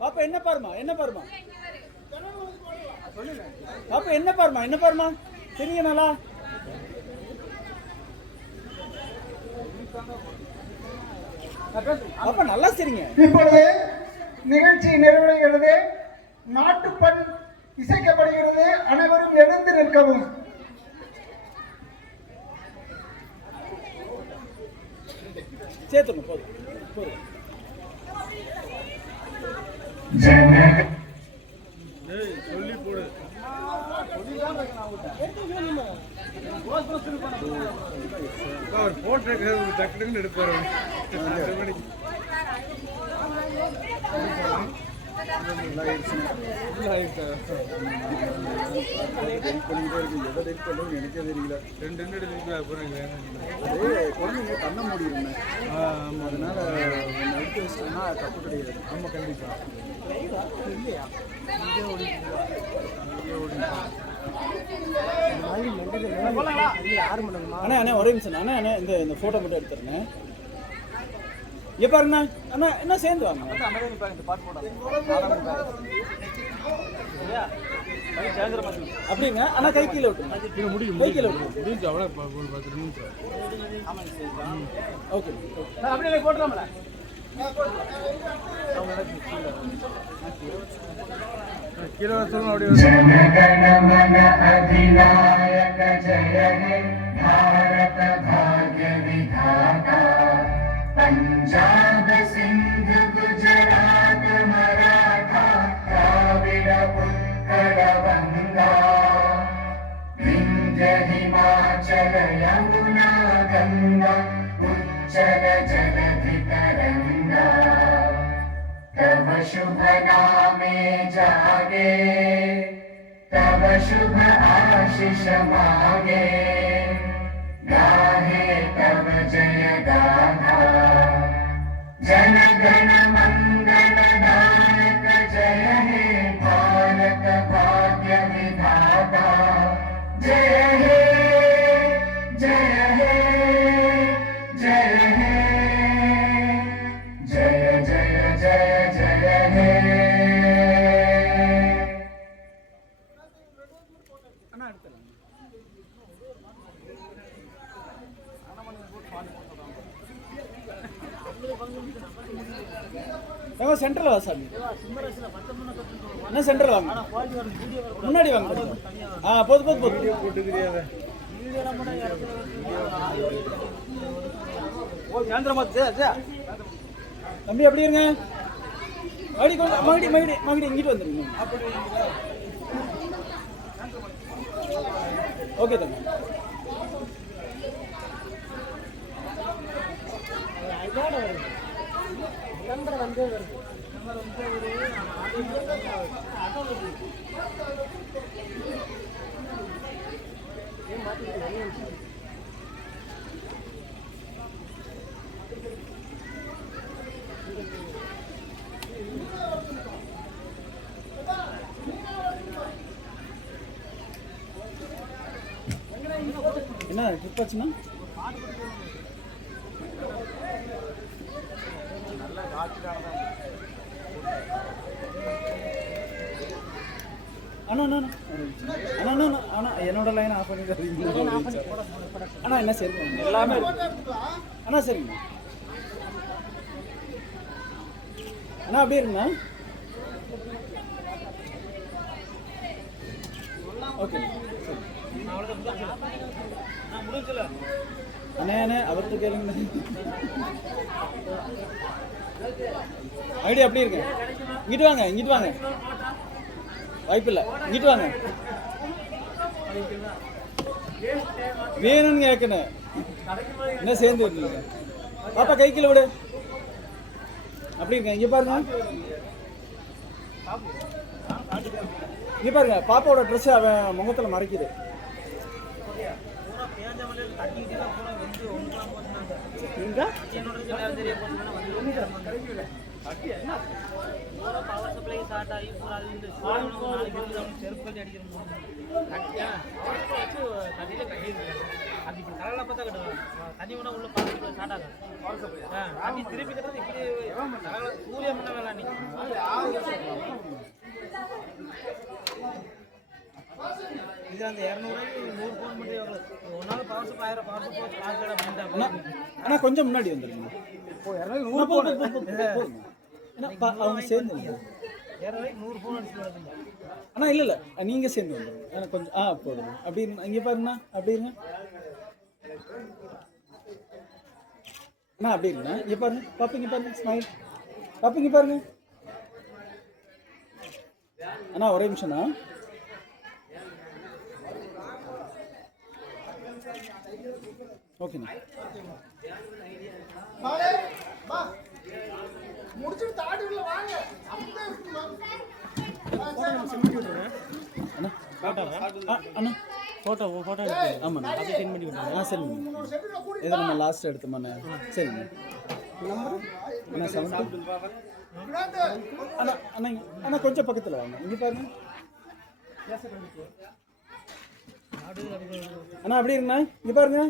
பாப்பா என்ன பாருமா பாப்பா என்ன பாருமா சரிங்க நல்லா பாப்பா நல்லா சரிங்க. இப்பொழுது நிகழ்ச்சி நிறைவடைகிறது. நாட்டுப்பண் இசைக்கப்படுகிறது. அனைவரும் எழுந்து நிற்கவும். சேர்த்துங்க போதும். சொல்லி போடு போட்டு டக்குன்னு எடுப்பாரு. எனக்கே தெரியல 2 குழந்தைங்க பண்ண முடியும். அதனால எடுத்து வச்சிட்டோம்னா தப்பு கிடையாது. ஆமா கண்டிப்பா. அண்ணா அண்ணா ஒரே நிமிஷம் அண்ணா அண்ணா இந்த போட்டோ மட்டும் எடுத்துருங்க. இங்க பாருங்க அண்ணா என்ன சேர்ந்து வாங்க. அப்படிங்க அண்ணா கை கீழே விட்டுருங்க. முடியும் கை கீழே விட்டுருங்க. அவ்வளோ 10 நிமிஷம். ஓகே அப்படியே போட்டுலாம்ல. जनगणमन अधिनायक जय हे भारत भाग्य विधाता पंजाब सिंध गुजरात मराठा द्राविड उत्कल गंगा विंध्य हिमाचल यमुना गंगा उच्चल जलधि तरंगा तव शुभ नामे जागे तव शुभ आशीष मांगे गाहे तव जय गाथा जन गण मंगल दायक जय हे भारत भाग्य विधाता जय हे जय हे जय हे जय जय जय जय हे சென்ட்ரல் வா சாமி. என்ன சென்ட்ரல் வாங்க முன்னாடி வாங்க. போதும் தம்பி அப்படி இருங்க. மறுபடி இங்கிட்டு வந்துருங்க. ஓகே தம்பி. நம்பர் வந்து என்ன ட்ரிப் ஆச்சுன்னா என்னோட லைன் ஆஃப் பண்ணிடுறீங்க. அண்ணா என்ன சரி எல்லாமே அண்ணா சரிங்க அண்ணா அப்படியே இருங்கண்ணா. ஓகே அண்ணே அண்ணே அவர்கிட்ட கேளுங்க. ஐடியா அப்படி இருக்கு. இங்கிட்டு வாங்க வாய்ப்பில்லை. இங்கிட்டு வாங்க. வேணும்னு கேட்கணும். என்ன சேர்ந்து வரீங்க? பாப்பா கை கீழே விடு. அப்படி இருக்க. இங்கே பாருங்க. இங்கே பாருங்க. பாப்பாவோட ட்ரெஸ் அவன் முகத்தில் மறைக்குது. பவர் சப்ளை ஸ்டார்ட் ஆகி செருப்பு அடிக்கிற தண்ணியில கட்டியிருக்காங்க. அது இப்போ கலரில் பார்த்தா கட்டுவாங்க. தண்ணி ஒன்றா உள்ள பவர் சப்ளை ஸ்டார்ட் ஆகும். தண்ணி திருப்பி கட்டுறது இப்படி சூரிய மண்ண வேலை அன்னைக்கு. இது அந்த 200 100 ஃபோன் பண்ணி ஒரு நாள் power supply 1000 power supply start பண்ணிட்டா. ஆனால் கொஞ்சம் முன்னாடி வந்துருங்க. அவங்க சேர்ந்து 100 ஃபோன் அடிச்சு வருதுங்க. அண்ணா இல்லை இல்லை நீங்கள் சேர்ந்து வந்துடுங்க. எனக்கு கொஞ்சம் போதுங்க. அப்படி இருங்க. இங்கே பாருங்கண்ணா. அப்படி இருங்க அண்ணா. அப்படி இருங்கண்ணா. இங்கே பாருங்க. பாப்பிங்க பாருங்க. ஸ்மைல். பாப்பிங்க பாருங்க. அண்ணா ஒரே நிமிஷம்ண்ணா. ஓகேண்ணா. முடிச்சுட்டு தாடிக்குள்ள வாங்க. அப்படியே இருக்குமா? அண்ணா ஃபோட்டோ ஆமாண்ணா. அதை சென்ட் பண்ணி விட்டுருங்க. சரிங்க. இதை நம்ம லாஸ்ட் எடுத்தோம்ண்ணா. சரிங்க. அண்ணா 7 அண்ணா அண்ணா அண்ணா கொஞ்சம் பக்கத்தில் வாங்க. இங்கே பாருங்க. அண்ணா அப்படி இருங்கண்ணா. இங்கே பாருங்க.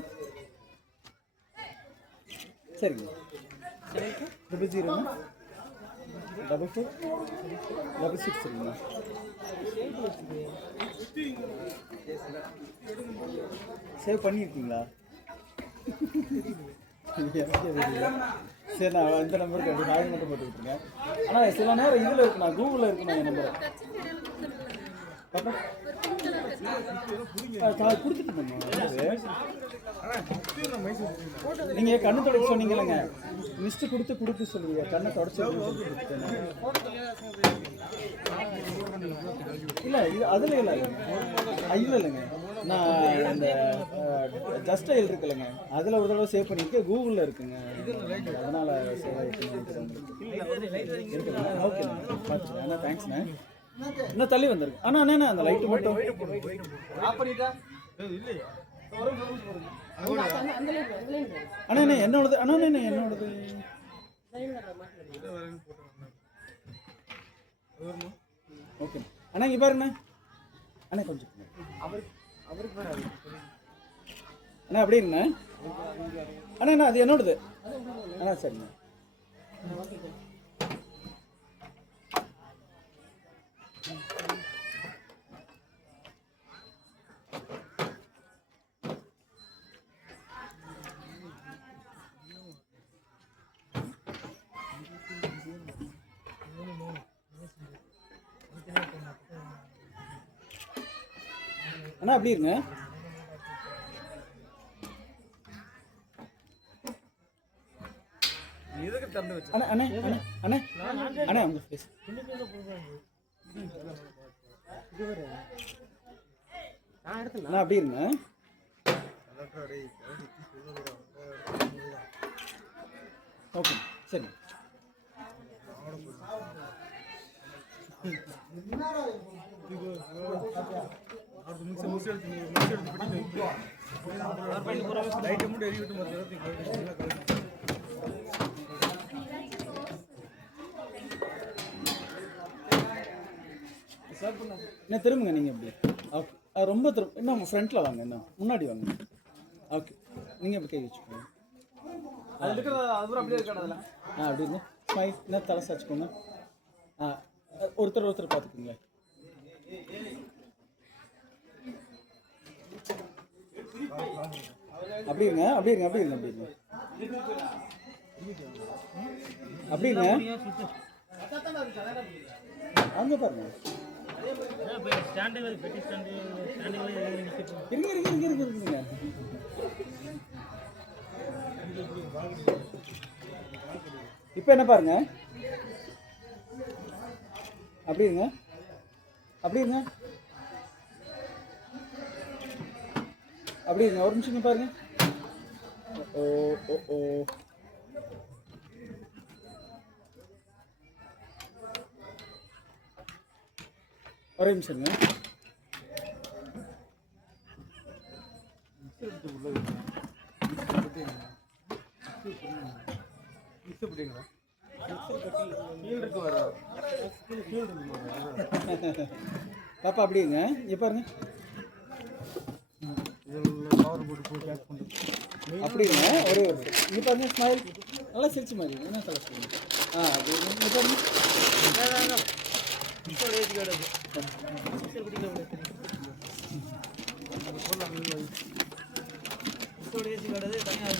சரிங்க. 00 44 66 சேவ் பண்ணியிருக்கீங்களா? சரி, நான் இந்த நம்பருக்கு அப்படி நாய் மட்டும் போட்டு விட்டுருங்க. ஆனால் சில நேரம் இதில் இருக்குண்ணா, கூகுளில் இருக்குண்ணா என் நம்பரை. கொடுத்துட்டு நீங்கள் கண்ணு தொடச்சி சொன்னீங்களேங்க. லிஸ்ட்டு கொடுத்து சொல்லுவீங்க. கண்ணை தொடச்சி இல்லை இது அதில் இல்லை இல்லைங்க. நான் இந்த ஜஸ்ட் ஆயில் இருக்குல்லங்க, அதில் ஒரு தடவை சேவ் பண்ணியிருக்கேன். கூகுளில் இருக்குங்க. அதனால் சேவ் ஆகிட்டு. ஓகேண்ணா பார்த்துக்கேன். அண்ணா தேங்க்ஸ்ண்ணே. இன்னும் தள்ளி வந்துருக்கு. அண்ணா அந்த லைட்டு மட்டும் அண்ணா என்னோடது. என்னோடது ஓகே அண்ணா. இங்கே பாருண்ணா. அண்ணா கொஞ்சம் அண்ணா அப்படி இருண்ணா. அண்ணா அது என்னோடது. அண்ணா சரிண்ணா. அண்ணா அப்படி இருங்க. அண்ணா அண்ணா அண்ணா அண்ணா அண்ணா உங்க ஃபேஸ் அண்ணா அப்படி இருங்க. ஓகே சரி. என்ன திரும்புங்க நீங்கள் எப்படி? ஓகே ரொம்ப திரும்ப. என்ன உங்கள் ஃப்ரண்ட்டில் வாங்க. என்ன முன்னாடி வாங்க. ஓகே நீங்கள் எப்படி கை வச்சுக்கோங்க. அப்படியே இருக்காது. அப்படி இருங்க. ஸ்மைல். என்ன தலை சாச்சுக்கோங்க. ஒருத்தர் பார்த்துக்குங்க. அப்படி இருங்க. அங்கே பாருங்க. இருங்க. இப்போ என்ன பாருங்க. அப்படி இருங்க. அப்படி இருங்க, அப்படி இருங்க, ஒரு நிமிஷம் இங்க பாருங்க. ஓ ஓ ஓ ஒரே நிமிஷம் இருங்க. பாப்பா அப்படிங்க இங்க பாருங்க. அப்படிங்க ஒரே ஒரு இங்க பாருங்க, ஸ்மைல் நல்லா சிரிச்சு மாதிரி என்ன சொல்ல சொல்லுங்க. அப்படி இங்க பாருங்க. ஏசி கார்டு தனியாக